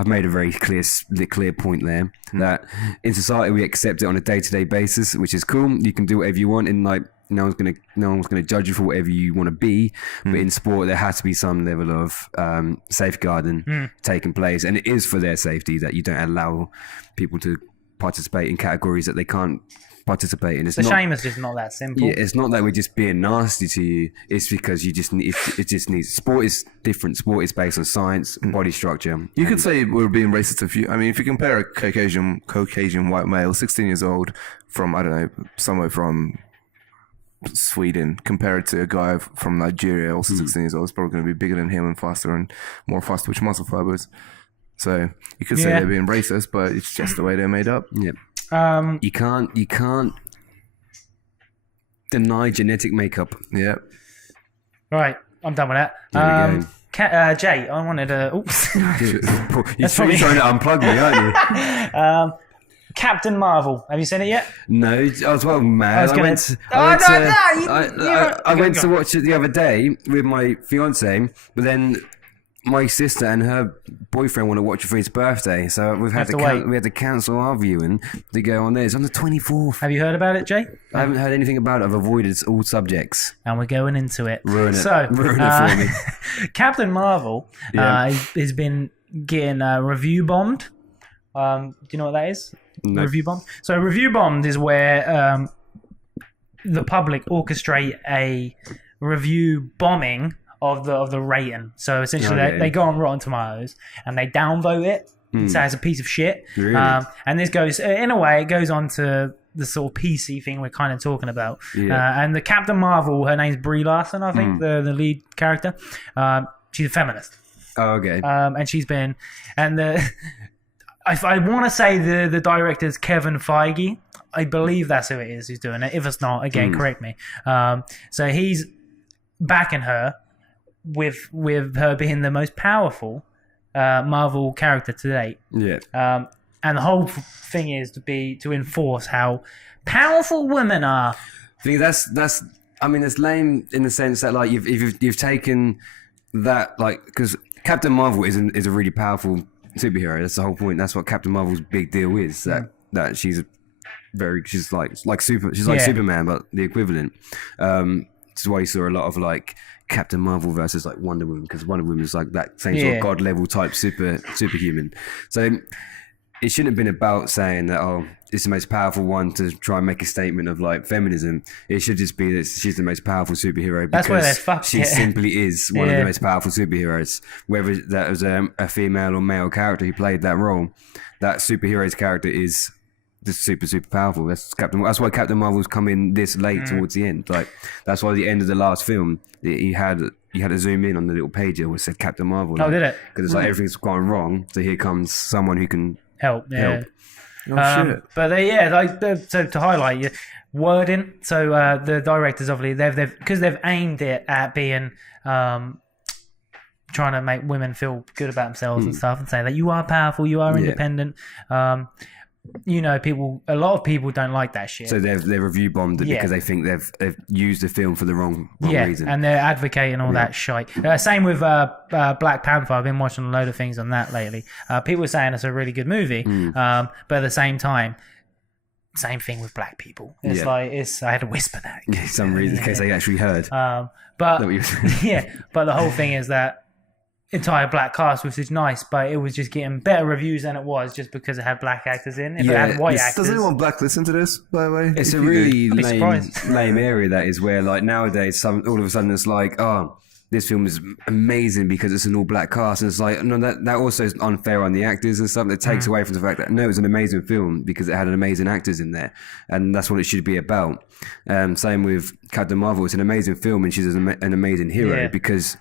made a very clear point there that in society we accept it on a day-to-day basis, which is cool. You can do whatever you want, and no one's gonna judge you for whatever you want to be. But in sport, there has to be some level of safeguarding taking place, and it is for their safety that you don't allow people to participate in categories that they can't participate in. The shame is just not that simple. Yeah, it's not that we're just being nasty to you. It's because you just need. It just needs. Sport is different. Sport is based on science, body structure. You could say we're being racist if you compare a Caucasian white male, 16 years old, from, I don't know, somewhere from Sweden, compared to a guy from Nigeria, also 16 years old, is probably going to be bigger than him and faster and more fast twitch muscle fibers. So you could say they're being racist, but it's just the way they're made up. Yeah. You can't deny genetic makeup. Yeah. Right, I'm done with that. There we go. Jay, I wanted to. Oops. You're trying to unplug me, aren't you? Captain Marvel. Have you seen it yet? No, I was well mad. I went to watch it the other day with my fiance, but then my sister and her boyfriend want to watch it for his birthday, so we had to cancel our viewing to go on there. It's on the 24th. Have you heard about it, Jay? I haven't heard anything about it. I've avoided all subjects. And we're going into it. Ruin it for me. Captain Marvel has been getting review bombed. Do you know what that is? No. Review bomb. So review bombed is where the public orchestrate a review bombing of the rating. So essentially, they go on Rotten Tomatoes and they downvote it. So it's a piece of shit. Really? And this goes, in a way, it goes on to the sort of PC thing we're kind of talking about. Yeah. And the Captain Marvel, her name's Brie Larson, I think, the lead character. She's a feminist. Oh, okay. And she's been, and I want to say the director's Kevin Feige. I believe that's who it is who's doing it. If it's not, again, correct me. So he's backing her with her being the most powerful Marvel character to date. Yeah. And the whole thing is to enforce how powerful women are. I think that's. I mean, it's lame in the sense that like you've taken that, like, because Captain Marvel is a really powerful superhero. That's the whole point. That's what Captain Marvel's big deal is. That she's like Superman, but the equivalent. This is why you saw a lot of like Captain Marvel versus like Wonder Woman, because Wonder Woman is like that same sort of god level type superhuman. So it shouldn't have been about saying that it's the most powerful one to try and make a statement of like feminism. It should just be that she's the most powerful superhero because she simply is one of the most powerful superheroes. Whether that was a female or male character who played that role, that superhero's character is just super powerful. That's why Captain Marvel's come in this late towards the end. Like that's why at the end of the last film you had to zoom in on the little page where it said Captain Marvel. Oh, did it? Because it's like everything's gone wrong. So here comes someone who can help. Help. Oh, shit. But so to highlight your wording. So the directors obviously they've aimed it at being trying to make women feel good about themselves and stuff, and saying that you are powerful, you are independent. You know, a lot of people don't like that shit. So they've review bombed it because they think they've used the film for the wrong reason. And they're advocating all that shite. Same with Black Panther. I've been watching a load of things on that lately. People are saying it's a really good movie, but at the same time, same thing with black people. It's like I had to whisper that for some reason in case they actually heard. But the whole thing is that entire black cast, which is nice, but it was just getting better reviews than it was just because it had black actors in. If it had white actors. Does anyone black listen to this, by the way? It's a really lame area that is, where like nowadays all of a sudden it's like, oh, this film is amazing because it's an all black cast, and it's like, no, that also is unfair on the actors and stuff. That takes away from the fact that no, it's an amazing film because it had amazing actors in there, and that's what it should be about. Same with Captain Marvel. It's an amazing film and she's an amazing hero because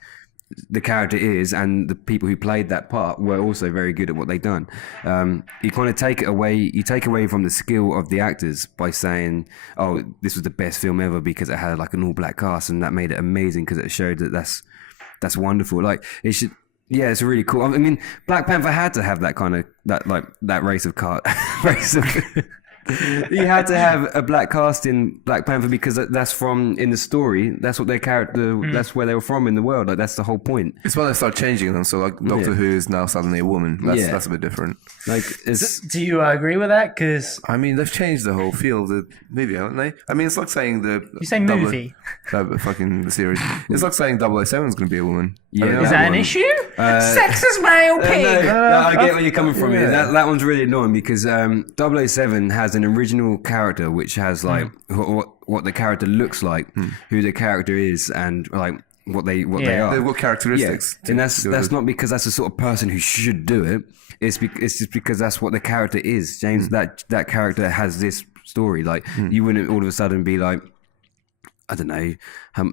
the character is, and the people who played that part were also very good at what they've done. You kind of take away from the skill of the actors by saying, oh, this was the best film ever because it had like an all black cast, and that made it amazing because it showed that that's wonderful. Like it should. Yeah, it's really cool. I mean, Black Panther had to have that kind of that race of you had to have a black cast in Black Panther because that's from in the story. That's what their character. That's where they were from in the world. Like that's the whole point. It's when they start changing them. So like Doctor Who is now suddenly a woman. That's a bit different. Like, do you agree with that? Because I mean, they've changed the whole feel of the movie, haven't they? I mean, it's like saying you say movie, fucking the series. It's like saying 007 is going to be a woman. Yeah, I mean, is that an issue? Sexist male pig. No, I get where you're coming from. Yeah. That one's really annoying because 007 has an original character which has like what the character looks like, who the character is, and like what they are. They've got characteristics. Yeah. And that's not because that's the sort of person who should do it. It's just because that's what the character is. James, that character has this story. Like you wouldn't all of a sudden be like, I don't know,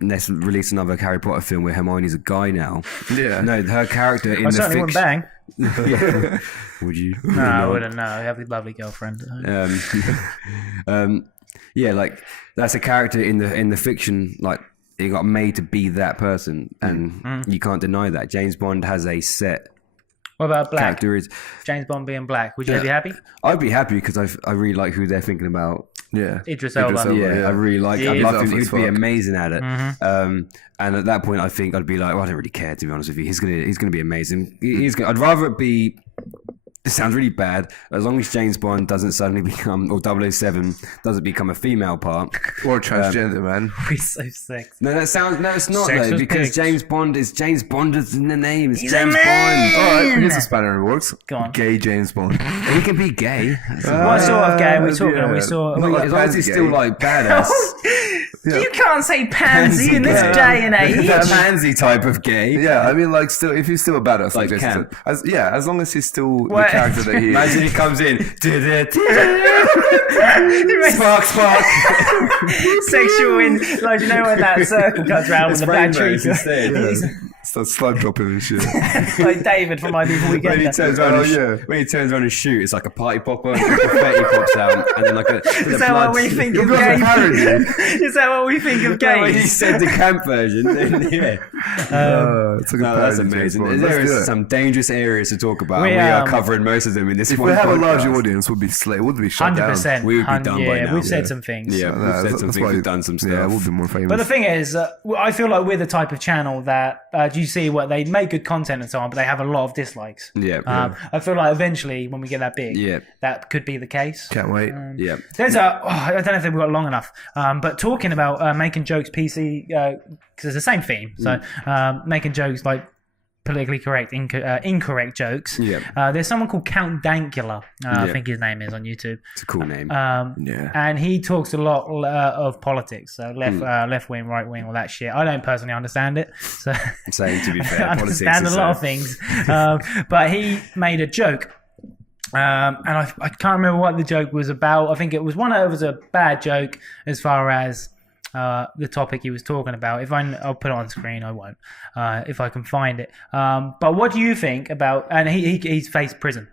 let's release another Harry Potter film where Hermione's a guy now. Yeah. No, her character in the fiction... wouldn't bang. Yeah. Would you? No, I wouldn't know. I have a lovely girlfriend. Yeah, like, that's a character in the fiction, like, he got made to be that person, and you can't deny that. James Bond has a set. What about black? Character. James Bond being black. Would you be happy? I'd be happy because I really like who they're thinking about. Yeah, Idris Elba. Yeah, I really like. Yeah, I'd love him. he's He'd be amazing at it. And at that point, I think I'd be like, well, I don't really care, to be honest with you. He's gonna be amazing. I'd rather it be. This sounds really bad. As long as James Bond doesn't suddenly become, or 007 doesn't become a female part. Or transgender, man. We're so sick. No, it's not Sex though, with because pigs. James Bond is in the name. It's He's James a man. Bond. All right, here's a spanner in the works. Go on. Gay James Bond. He can be gay. What sort of gay are we talking? yeah. We saw. Not like As long as he's still gay. like badass. You can't say pansy in this gay. day and age. The pansy type of gay. Yeah, I mean, like, still, if he's still a badass, Like this, Camp. as long as he's still What? the character that he is. Imagine he comes in. Spark, spark. Sexual in, like, you know when that circle comes round with the black tree. rainbows instead. Starts slime dropping and shit. Like David from My Beautiful When he Weekend. turns around, when he turns around and shoot, it's like a party popper. Confetti pops out, and then like a. Is that what we think of gay? Is that what we think of When he gays? said the camp version, then yeah. It's a good No, that's parody, James amazing. Bond. There Let's do is it. some dangerous areas to talk about. We, We are covering most of them in this If one we have a podcast. larger audience, we'd be shut down. 100%. We would be done by now. We've said some things. Yeah, we've said some That's things, why- we've done some stuff. Yeah, we'll be more famous. But the thing is, I feel like we're the type of channel that do you see what they make good content and so on, but they have a lot of dislikes. Yeah. I feel like eventually, when we get that big, Yeah. that could be the case. Can't wait. Yeah. There's I don't know if we've got long enough, but talking about making jokes PC, because it's the same theme. So making jokes like politically correct, incorrect jokes. Yeah. There's someone called Count Dankula, I think his name is on YouTube. It's a cool name. Yeah. And he talks a lot of politics, so left wing, right wing, all that shit. I don't personally understand it, so Saying to be fair, I politics understand is a lot of things. But he made a joke. And I can't remember what the joke was about. I think it was a bad joke as far as the topic he was talking about. I'll put it on screen. I won't if I can find it. But what do you think about? And he's faced prison.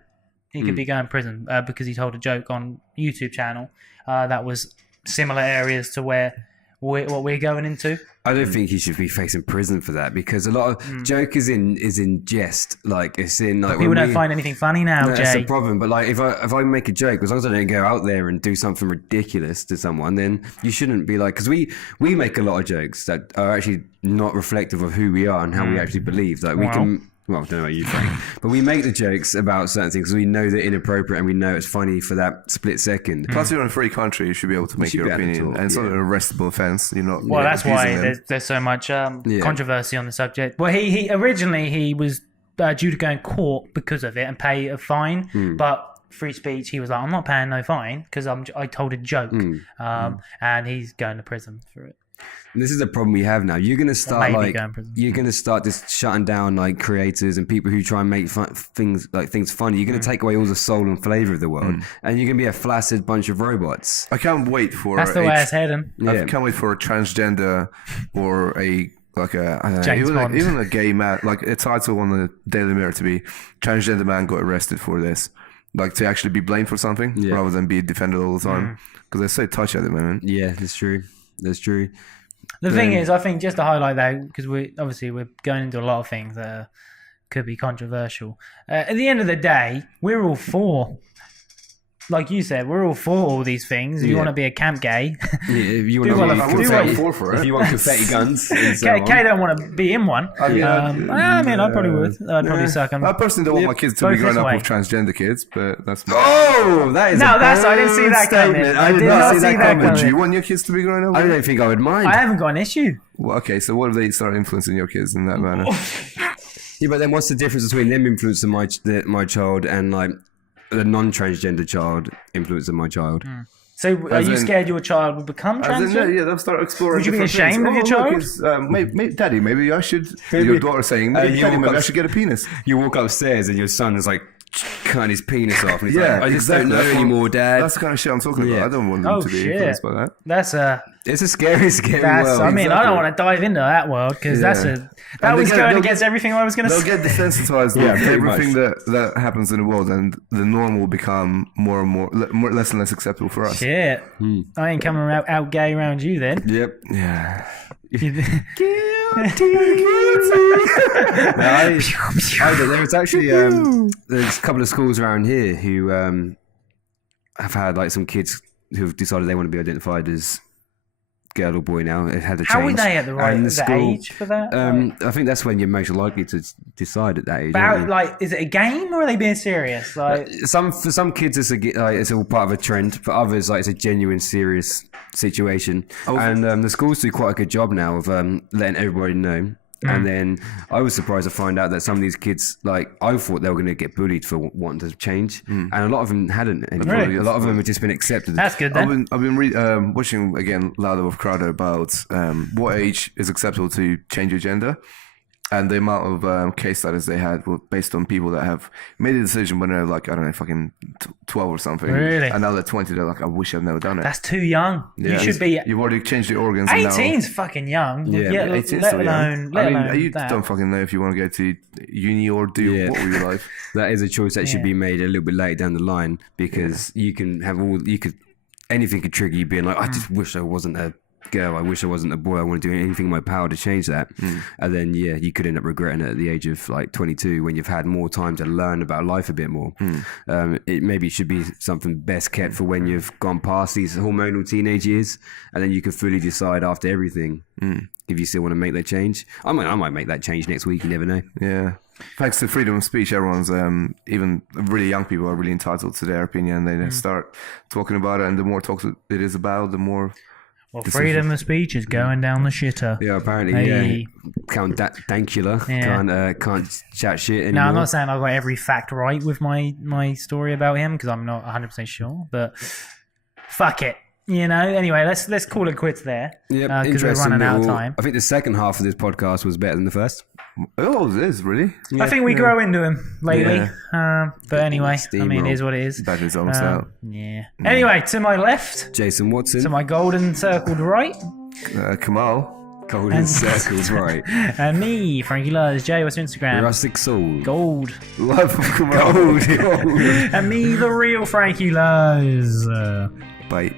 He could be going to prison because he told a joke on YouTube channel that was similar areas to what we're going into. I don't think he should be facing prison for that because a lot of joke is in jest. Like it's in like People don't find anything funny now, No, that's Jay. the problem. But like, if I make a joke, as long as I don't go out there and do something ridiculous to someone, then you shouldn't be like. Because we make a lot of jokes that are actually not reflective of who we are and how we actually believe. Like we can. Well, I don't know what you think, but we make the jokes about certain things because we know they're inappropriate and we know it's funny for that split second. Plus, you're in a free country. You should be able to make should your be able to opinion, talk, and it's not an arrestable offense. You're not. Well, that's why abusing them. there's so much controversy on the subject. Well, he originally was due to go in court because of it and pay a fine, but free speech, he was like, I'm not paying no fine because I told a joke, and he's going to prison for it. And this is the problem we have now. You're gonna start maybe going to prison. you're gonna start just shutting down like creators and people who try and make things funny. You're gonna take away all the soul and flavor of the world, and you're gonna be a flaccid bunch of robots. I can't wait for. That's the way it's heading. I can't wait for a transgender or I don't know, James Bond. even a gay man, like a title on the Daily Mirror to be transgender man got arrested for this, like to actually be blamed for something rather than be defended all the time because they're so touchy at the moment. Yeah, that's true. That's true. The thing is, I think just to highlight that, because we're going into a lot of things that could be controversial. At the end of the day, we're all for, like you said, we're all for all these things. If you want to be a camp gay, Yeah, if you Do want what to you- do what you- if you want confetti guns, and so on. Kay don't want to be in one. I mean, I probably would. I'd probably suck him. I personally don't want my kids to be Both growing this up way. with transgender kids, but that's my. Oh, that is No, a I didn't see bold that coming. statement. I I did did not not see see that that coming. coming. Would you want your kids to be growing up? I don't think I would mind. I haven't got an issue. Well, okay, so what if they start influencing your kids in that manner? Yeah, but then what's the difference between them influencing my child and like the non-transgender child influencing my child? So, are As you in- scared your child will become transgender? Yeah, they'll start exploring. Would you be different ashamed of your things. child? Look, maybe, Daddy, maybe I should. Your daughter saying, you Daddy, walk maybe I up- should get a penis. You walk upstairs and your son is like cutting his penis off, and he's Yeah, like, I just exactly. don't know That's what- anymore, Dad. That's the kind of shit I'm talking Yeah. about. I don't want them Oh, to be shit. influenced by that. That's a. It's a scary, scary world. I mean, I Exactly. don't want to dive into that world because that And was they'll going get- against everything I was going to They'll say. get desensitized Yeah, with pretty everything that happens in the world, and the norm will become more and more, less and less acceptable for us. Shit, I ain't coming out gay around you then. Yep. Yeah. There was actually there's a couple of schools around here who have had like some kids who've decided they want to be identified as girl or boy now. It had a change. How are they at the right age for that? I think that's when you're most likely to decide at that age. Like, is it a game or are they being serious? Like, for some kids, it's all part of a trend. For others, like it's a genuine, serious situation. And the schools do quite a good job now of letting everybody know. And then I was surprised to find out that some of these kids, like, I thought they were going to get bullied for wanting to change, and a lot of them hadn't. Really? A lot of them have just been accepted. That's good then. I've been watching again Louder with Crowder about what age is acceptable to change your gender. And the amount of case studies they had were based on people that have made a decision when they're like, I don't know, fucking 12 or something. Really? And now they're 20, they're like, I wish I've never done it. That's too young. Yeah, you should be... You've already changed your organs. 18's fucking young. Yeah, 18's let still alone, young. You that. don't fucking know if you want to go to uni or do what with your life. That is a choice that should be made a little bit later down the line, because you can have anything could trigger you being like, I just wish I wasn't a girl, I wish I wasn't a boy, I want to do anything in my power to change that. And then you could end up regretting it at the age of like 22 when you've had more time to learn about life a bit more. It maybe should be something best kept for when you've gone past these hormonal teenage years, and then you can fully decide after everything if you still want to make that change. I might make that change next week, you never know. Yeah. Thanks to freedom of speech, everyone's, even really young people are really entitled to their opinion. They start talking about it, and the more talks it is about, the more... Well, freedom of speech is going down the shitter. Yeah, apparently, Count Dankula can't chat shit anymore. No, I'm not saying I've got every fact right with my story about him, because I'm not 100% sure, but fuck it. You know, anyway, let's call it quits there. Yeah, because we're running out of time. I think the second half of this podcast was better than the first. Oh, it is, really? I think we grow into him lately. But anyway, I mean, it is what it is. That is almost out. Yeah. Anyway, to my left, Jason Watson. to my golden circled right, Kamal. Golden circles, right. and me, Frankie Luz. Jay, what's your Instagram? Rustic Soul. Gold. Love of Kamal. Gold. And me, the real Frankie Luz. Bye.